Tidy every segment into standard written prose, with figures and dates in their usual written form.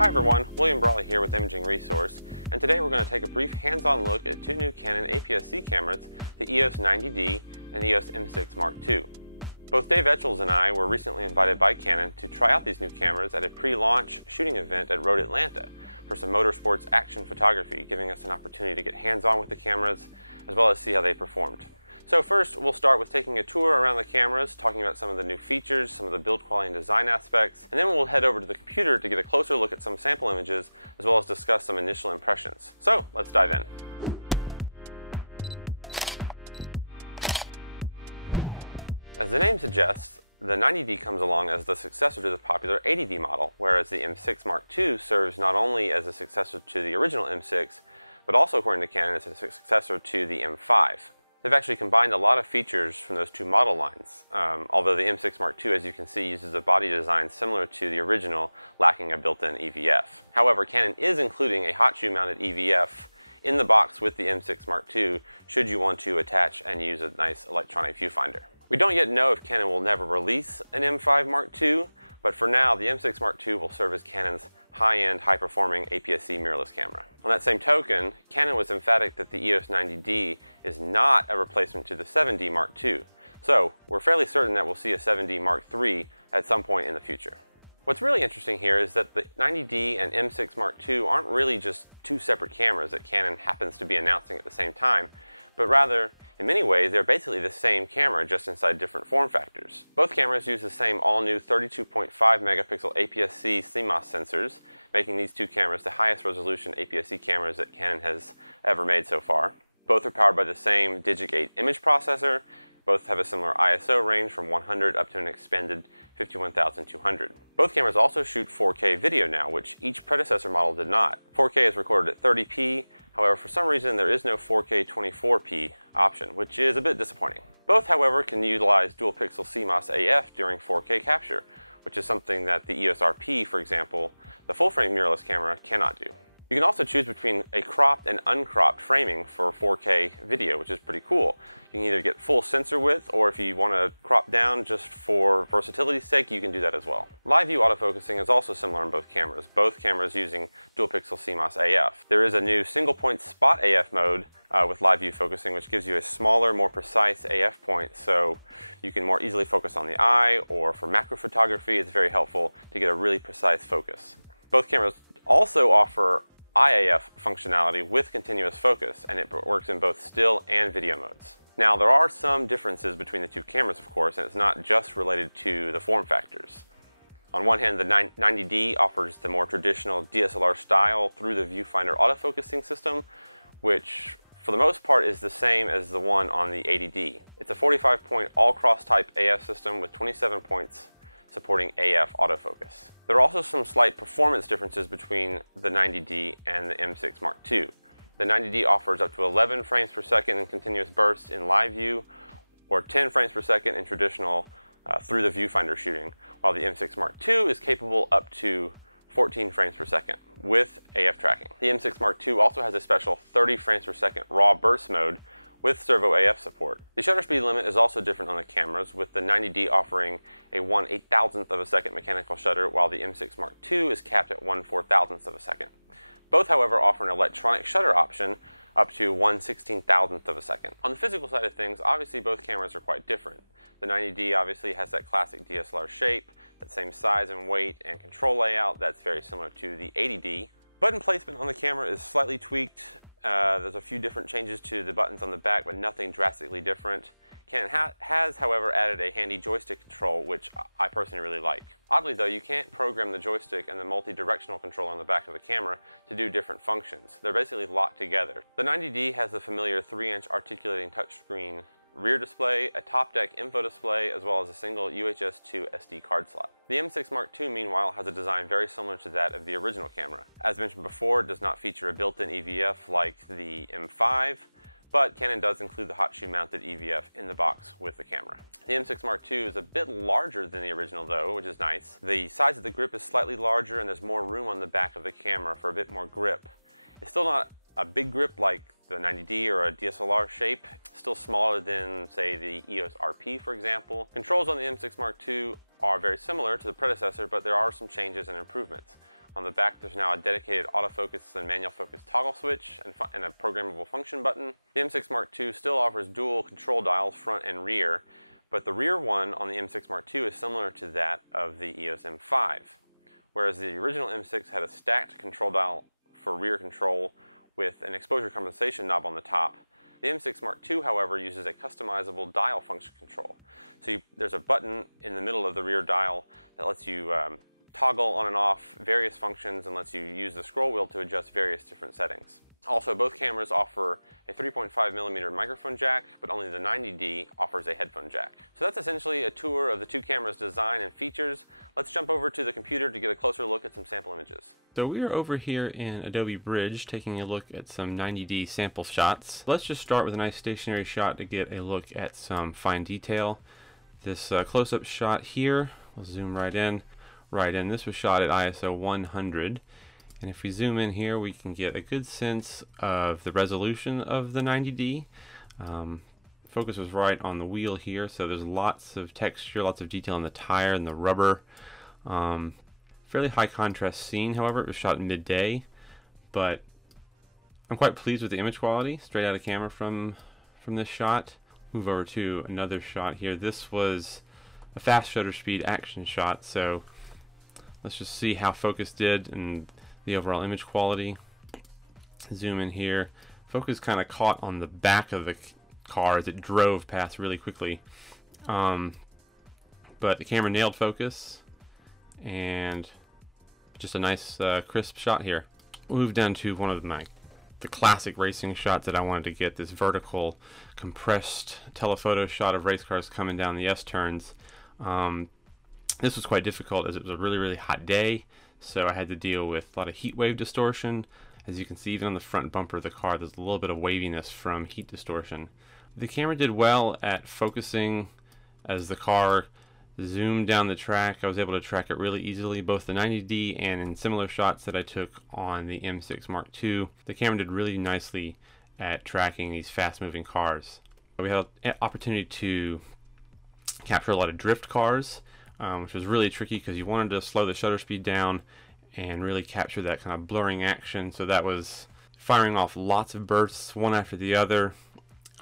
Hi everyone, William Brawley here with Imaging Resource, and today we're going to take a brief hands-on look at two new Canon APS-C cameras, the EOS 90D and the EOS M6 Mark II. Both Dave Etchells and I were recently invited by Canon to try out these new cameras at a pre-launch shooting event at Road Atlanta for some motorsports action photography, giving us an opportunity to get hands-on with the cameras as well as see how they performed. So first, we'll start with taking a tour around the cameras, talking about some of the new features, some of the build quality and design aspects, and then we'll head over to the computer to get a closer look at some sample images, as well as discuss some initial impressions. So, let's dive in. As the name suggests, the 90D comes along as the successor to the popular 80D model, whereas the M6 Mark II serves not only as a successor to the original M6, but also, according to Canon, as a successor to the M5. They've actually combined a lot of features from those two model lines, although the M6 Mark II, as you can see, uses a body design similar to the original, lacking a built-in EVF. However, Canon is including a hot shoe mounted EVF in the box with the M6 Mark II, should you want to attach and use a nice electronic viewfinder. We don't yet know if Canon will never release an M5 Mark II, but for now, the M6 Mark II will serve as Canon's high-end, high-performing APS-C mirrorless camera. On that same token, Canon was emphatic that the EOS 90D is not a replacement to the 7D Mark II, so we're fairly certain that we'll see a 7D Mark III at some point in the future. What's really interesting here is that the 90D and M6 Mark II aren't really just two separate cameras that Canon happens to be announcing at the same time, but rather, in many ways, they're basically the same camera, just inside different form factors. Both cameras use the same all-new 32.5 megapixel APS-C CMOS sensors, making these two cameras the highest resolution APS-C cameras that Canon has ever made so far. Both are powered by the same DIGIC 8 image processor. Both have a similar ISO range from 100 up to an expanded 51,200. Both cameras also shoot 4K video now, which each predecessor model did not. 4K is recorded at 30p. However, for some reason, there is no 4K 24p option, which is a bit disappointing. Both, however, can utilize dual-pixel CMOS AF during 4K capture, which is something that the EOS RP, for example, the full-frame mirrorless camera, cannot do. You can also choose between a cropped and uncropped framing for 4K video, which is pretty cool. You can either get full sensor width, or if you want to crop down just for versatility's sake, you can do that as well. Live view autofocusing is also similar in both cameras using dual-pixel CMOS AF. There is a new single-point spot AF mode with live view focusing, which gives you a smaller, more precise AF point, so you can more easily focus on the eye, or for macro photography, it's very helpful to get a really precise focus. Both cameras also offer IAF functionality with continuous focus, and it works in both still and video modes. Now, there are some differences between the two cameras, of course, and it's not just related to the form factors. On one hand, the 90D offers the more traditional DSLR style through the viewfinder autofocusing system, which for the most part is the same as the one on the 80D. It's a 45-point all-cross type AF system with 27 points supporting AF autofocus. There are also some slight performance differences between the 90D and the M6 Mark II. The 90D offers up to 11 frames per second in continuous bursts in live view, or 10 frames per second in traditional through the viewfinder shooting, while the M6 Mark II is capable up to 14 frames per second with AF tracking. The M6 Mark II also has a special 30 frames per second raw burst mode with servo AF support. The shutter speed limit is also different on the cameras, with the 90D offering a 1/8,000th of a second mechanical shutter, while the M6 Mark II is capped at 1/4,000th of a second. Both, however, offer an electronic shutter option up to 1/16,000th of a second. On the physical side of things, obviously both cameras are quite different. The 90D obviously has that classic DSLR shape, that same size and weight and control layout that's very similar to the 80D. Button placement on the camera is slightly tweaked. There's a few different changes to the buttons on the back, but nothing drastically different. Canon has, however, added a handy joystick control, which I personally really like. Oddly though, you can't program the joystick and the multi-directional controller on the back of the camera to do different functions. They're basically locked together. The 90D has the familiar 3-inch articulating touchscreen rear display, a top deck info display, as well as a single UHS 2 SD card slot. The M6 Mark II, meanwhile, has a design very similar to that of the original camera. As mentioned before, it does not feature a built-in EVF like the M5, but Canon does include the hot shoe mounted EVF in the box with the camera. The M6 Mark II is a bit larger than the original though, which is nice. The size of the grip is slightly larger and there's more room on the back of the camera for a bit more grip. It's still not a big grip like the 90D or a DSLR shape, still smaller than, say, the EOS RP, for example. Controls on the M6 Mark II are very similar to the predecessor, but there are some changes and improvements. On the back, there's now a dedicated autofocus and manual focus toggle switch and a programmable function button. The M6 Mark II still offers dual control dials, front and rear, but the rear one on the M6 Mark II is similar to that of the EOS M5, whereas the original M6 had a stacked control dial for rear control with an exposure compensation knob on the top. The M6 Mark II, however, uses a customizable dial function control. So there's a button in the middle of the rear dial that lets you toggle on and off various functions and lets you use the scroll wheel to adjust various different settings. Also, both cameras offer a 3.5mm microphone jack, but only the 90D offers a headphone jack. So that's essentially a tour of the two cameras' design and features. Let's jump over to the computer to get a closer look at some sample images. So we are over here in Adobe Bridge taking a look at some 90D sample shots. Let's just start with a nice stationary shot to get a look at some fine detail. This close-up shot here, we'll zoom right in. This was shot at ISO 100. And if we zoom in here, we can get a good sense of the resolution of the 90D. Focus was right on the wheel here, so there's lots of texture, lots of detail in the tire and the rubber. Fairly high contrast scene, however. It was shot in midday, but I'm quite pleased with the image quality, straight out of camera from this shot. Move over to another shot here. This was a fast shutter speed action shot, so let's just see how focus did and the overall image quality. Zoom in here. Focus kind of caught on the back of the car as it drove past really quickly. But the camera nailed focus, and just a nice crisp shot here. We'll move down to one of the classic racing shots that I wanted to get, this vertical compressed telephoto shot of race cars coming down the S-turns. This was quite difficult as it was a really hot day, so I had to deal with a lot of heat wave distortion. As you can see, even on the front bumper of the car, there's a little bit of waviness from heat distortion. The camera did well at focusing as the car zoomed down the track. I was able to track it really easily, both the 90D and in similar shots that I took on the M6 Mark II. The camera did really nicely at tracking these fast-moving cars. We had an opportunity to capture a lot of drift cars, which was really tricky because you wanted to slow the shutter speed down and really capture that kind of blurring action. So that was firing off lots of bursts, one after the other,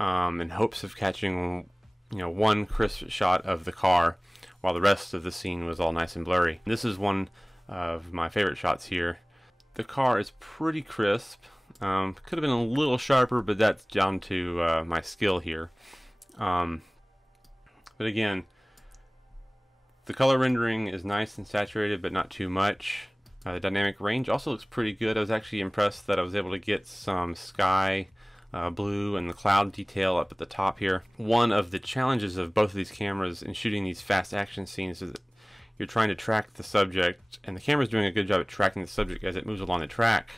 in hopes of catching, one crisp shot of the car, while the rest of the scene was all nice and blurry. This is one of my favorite shots here. The car is pretty crisp. Could have been a little sharper, but that's down to my skill here. But again, the color rendering is nice and saturated, but not too much. The dynamic range also looks pretty good. I was actually impressed that I was able to get some sky blue and the cloud detail up at the top here. One of the challenges of both of these cameras in shooting these fast action scenes is that you're trying to track the subject, and the camera's doing a good job at tracking the subject as it moves along the track,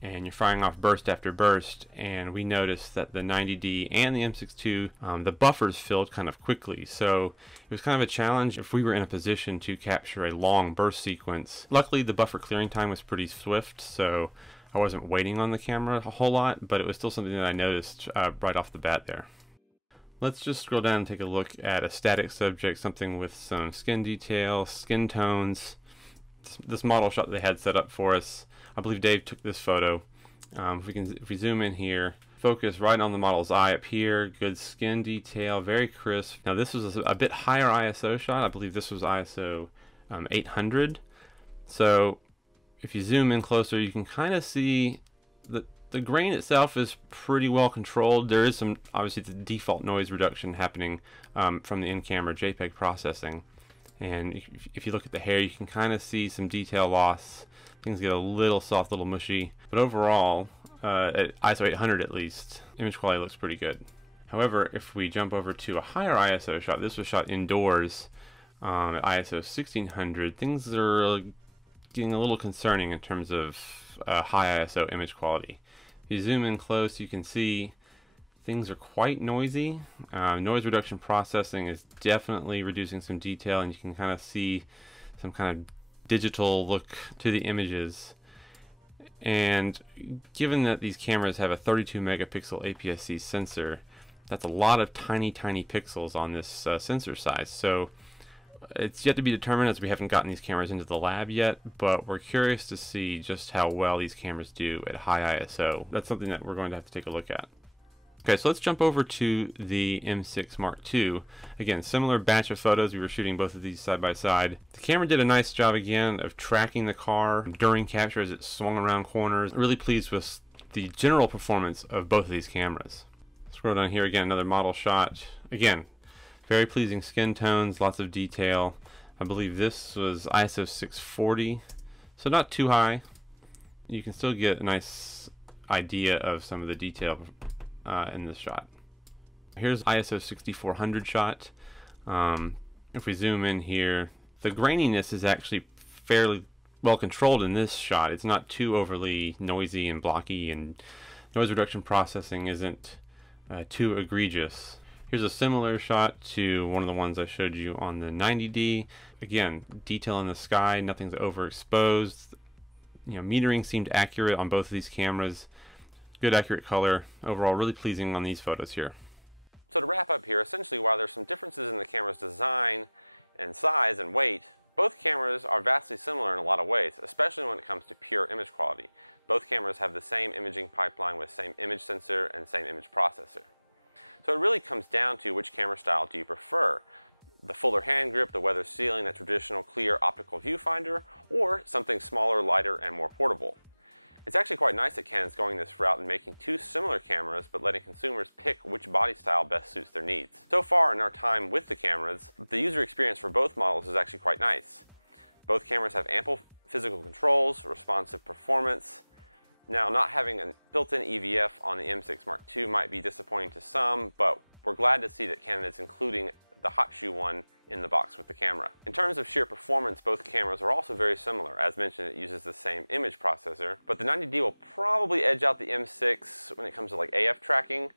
and you're firing off burst after burst. And we noticed that the 90D and the M6 II, the buffers filled kind of quickly, so it was kind of a challenge if we were in a position to capture a long burst sequence. Luckily, the buffer clearing time was pretty swift, so I wasn't waiting on the camera a whole lot, but it was still something that I noticed right off the bat there. Let's just scroll down and take a look at a static subject, something with some skin detail, skin tones. This model shot they had set up for us, I believe Dave took this photo. If we zoom in here, focus right on the model's eye up here, good skin detail, very crisp. Now this was a bit higher ISO shot. I believe this was ISO 800. So if you zoom in closer, you can kind of see that the grain itself is pretty well controlled. There is some, obviously, the default noise reduction happening from the in-camera JPEG processing. And if you look at the hair, you can kind of see some detail loss. Things get a little soft, a little mushy. But overall, at ISO 800 at least, image quality looks pretty good. However, if we jump over to a higher ISO shot, this was shot indoors at ISO 1600, things are getting a little concerning in terms of high ISO image quality. If you zoom in close, you can see things are quite noisy. Noise reduction processing is definitely reducing some detail, and you can kind of see some kind of digital look to the images. And given that these cameras have a 32 megapixel APS-C sensor, that's a lot of tiny pixels on this sensor size. So It's yet to be determined as we haven't gotten these cameras into the lab yet, but we're curious to see just how well these cameras do at high ISO. That's something that we're going to have to take a look at. Okay, so let's jump over to the M6 Mark II. Again, similar batch of photos. We were shooting both of these side by side. The camera did a nice job again of tracking the car during capture as it swung around corners. Really pleased with the general performance of both of these cameras. Scroll down here again, another model shot. Again, very pleasing skin tones, lots of detail. I believe this was ISO 640, so not too high. You can still get a nice idea of some of the detail in this shot. Here's ISO 6400 shot. If we zoom in here, the graininess is actually fairly well controlled in this shot. It's not too overly noisy and blocky, and noise reduction processing isn't too egregious. Here's a similar shot to one of the ones I showed you on the 90D. Again, detail in the sky, nothing's overexposed. Metering seemed accurate on both of these cameras. Good accurate color. Overall, really pleasing on these photos here. So to wrap up here, essentially while there's some differences in the camera's design and size and weight, both cameras are vastly similar in a lot of ways, especially when it comes to pure image quality. Both cameras have the same imaging pipeline with same image sensor and same image processor. So it really comes down to which camera style do you prefer. The fuller hand grip, the weather sealing, that traditional clear optical viewfinder, or something smaller, lighter, and more portable. It's actually quite nice that Canon's going this route and making two similar cameras, but letting consumers pick which body style best suits their needs. So far in our time with the cameras, the user experience for both models is actually quite nice. Both cameras have ample physical controls, responsive performance. Now, not having a built-in EVF on the M6 Mark II might be disappointing to some, but we're glad to see that Canon is including the hot shoe one in the box with the camera. In terms of sheer performance, both cameras are also very similar. As mentioned, it uses the same image processor, but the 90D will probably edge out the M6 when it comes to like AF tracking.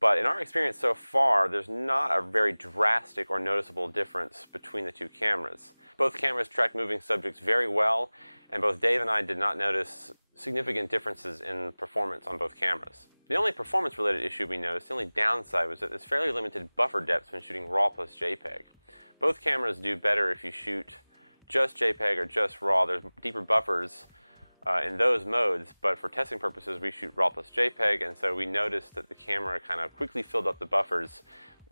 But in our experience so far, there's not a very drastic or noticeable difference between the two cameras. Both cameras track moving subjects very well, and both Dave and I did not notice significant differences in performance on both cameras. The only performance-related issue we noticed, the only downside, was that there's fairly limited buffer depths when shooting RAW plus JPEG. Both cameras do better if you shoot just JPEG or just RAW. There's deeper buffers in those modes, but for testing purposes we shoot RAW plus JPEG, and so we noticed that the camera kind of quickly filled up the buffers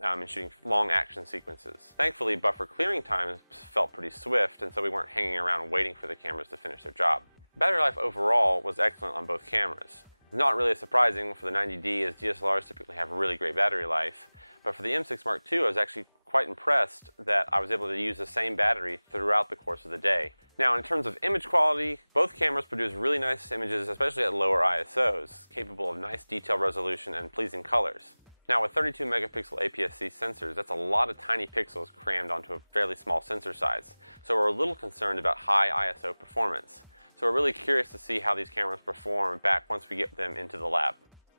in shooting long action sequences. Thankfully, buffer clearing times felt pretty swift, and so we weren't hanging around waiting for the cameras to finish their job. Battery life overall was excellent on both cameras. Not really surprising for the 90D, as DSLRs typically have really great battery life, but for the M6 Mark II I was actually quite impressed that I was able to use the same battery throughout the course of the day. Now, in terms of image quality, both cameras produce really nice images, especially at lower ISOs, capable of nice detail resolution and pleasing colors. Now, with 32 megapixel APS-C sensors, that's a lot of tiny pixels crammed onto a fairly small sensor size, so we're a little concerned about high ISO performance. So we're really curious to see how these cameras perform back once we get them into the lab.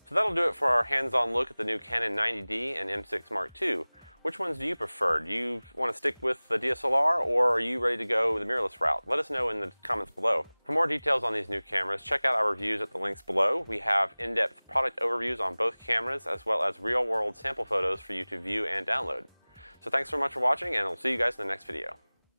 So that'll do it for our hands-on look at the new Canon 90D and M6 Mark II. Which ones do you prefer? Do you want to stick with the DSLR, or are you ready to go the mirrorless route? Let us know in the comments below. For more details on these new cameras, check out our reviews at the links below. We have in-depth product overviews on both cameras, as well as real-world sample photos for you to view and download. So thanks so much for watching, and I'll see you guys in the next video.